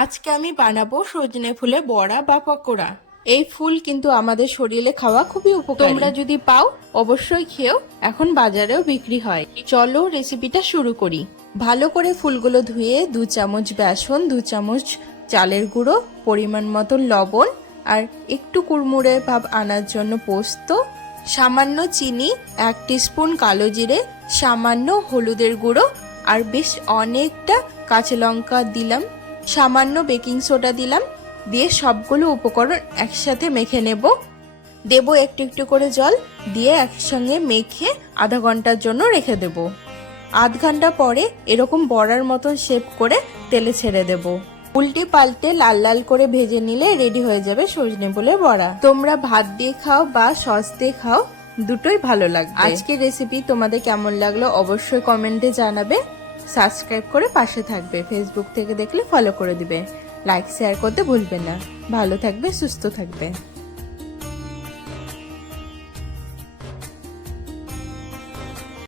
আজকে আমি বানাবো সজনে ফুলে বড়া বা পকোড়া। এই ফুল কিন্তু আমাদের শরীরে খাওয়া খুবই উপকারী। তোমরা যদি পাও অবশ্যই খেও, এখন বাজারেও বিক্রি হয়। চলো রেসিপিটা শুরু করি। ভালো করে ফুলগুলো ধুয়ে 2 চামচ বেসন, 2 চামচ চালের গুঁড়ো, পরিমাণ মতো লবণ আর একটু কুড়মুড়ে ভাব আনার জন্য পোস্ত, সামান্য চিনি, 1 টিস্পুন কালো জিরে, সামান্য হলুদের গুঁড়ো আর বেশ অনেকটা কাঁচা লঙ্কা দিলাম, সামান্য বেকিং সোডা দিলাম। দিয়ে সবগুলো উপকরণ একসাথে মেখে নেব। দেব একটু একটু করে জল দিয়ে একসঙ্গে মেখে আধা ঘন্টার জন্য রেখে দেব। আধ ঘন্টা পরে এরকম বড়ার মতন শেপ করে তেলে ছেড়ে দেব। উল্টে পাল্টে লাল লাল করে ভেজে নিলে রেডি হয়ে যাবে সজনে ফুলের বড়া। তোমরা ভাত দিয়ে খাও বা সস দিয়ে খাও, দুটোই ভালো লাগবে। আজকের রেসিপি তোমাদের কেমন লাগলো অবশ্যই কমেন্টে জানাবে। সাবস্ক্রাইব করে পাশে থাকবে। ফেসবুক থেকে দেখলে ফলো করে দিবে। লাইক শেয়ার করতে ভুলবে না। ভালো থাকবে, সুস্থ থাকবে।